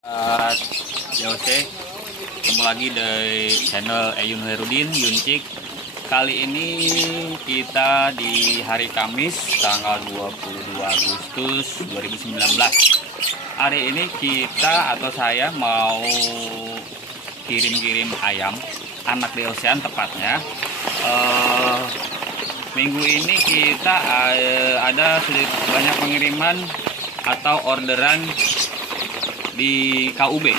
JOC, ketemu lagi dari channel Eyun Herudin Yuncik. Kali ini kita di hari Kamis tanggal 22 Agustus 2019. Hari ini kita atau saya mau kirim-kirim ayam anak deosean tepatnya. Minggu ini kita ada sedikit banyak pengiriman atau orderan di KUB.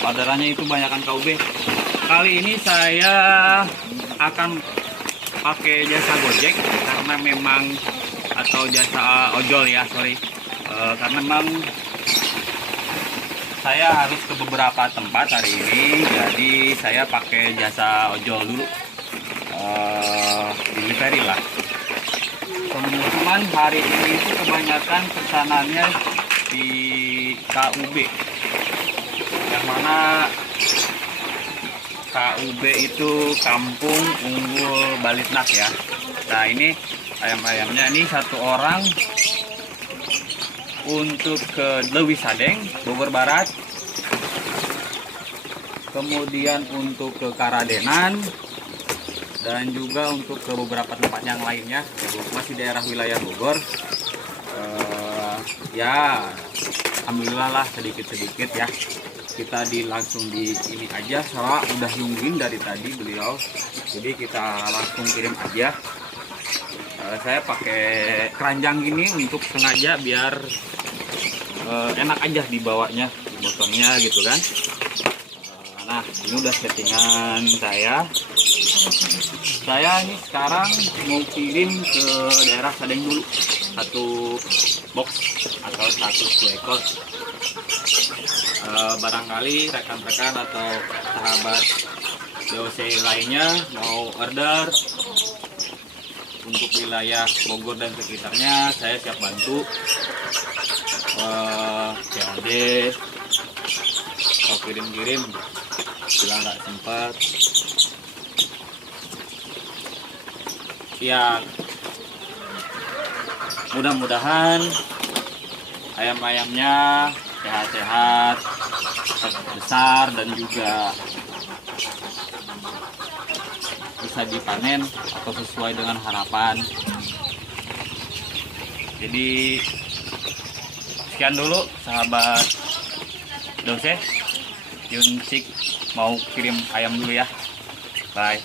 Orderannya itu banyakkan KUB. Kali ini saya akan pakai jasa Gojek karena memang, atau jasa ojol ya, sorry. Karena memang saya harus ke beberapa tempat hari ini, jadi saya pakai jasa ojol dulu. Delivery lah. Teman-teman, hari ini itu kebanyakan pesanannya di KUB, yang mana KUB itu Kampung Unggul Balitnak ya. Nah, ini ayam-ayamnya ini satu orang untuk ke Leuwi Sadeng, Bogor Barat, kemudian untuk ke Karadenan, dan juga untuk ke beberapa tempat yang lainnya, masih daerah wilayah Bogor. Ya, alhamdulillah lah, sedikit-sedikit ya. Kita langsung di ini aja, soalnya udah nungguin dari tadi beliau, jadi kita langsung kirim aja. Saya pakai keranjang gini untuk sengaja biar enak aja dibawanya, motornya gitu kan. Nah, ini udah settingan saya. Saya ini sekarang mau kirim ke daerah Sadeng dulu, satu box atau satu ekor. Barangkali rekan-rekan atau sahabat JOC lainnya mau order untuk wilayah Bogor dan sekitarnya, saya siap bantu. COD atau kirim-kirim bila nggak sempat ya. Mudah-mudahan ayam-ayamnya sehat-sehat, besar, dan juga bisa dipanen atau sesuai dengan harapan. Jadi sekian dulu sahabat JOC Yuncik, mau kirim ayam dulu ya. Bye.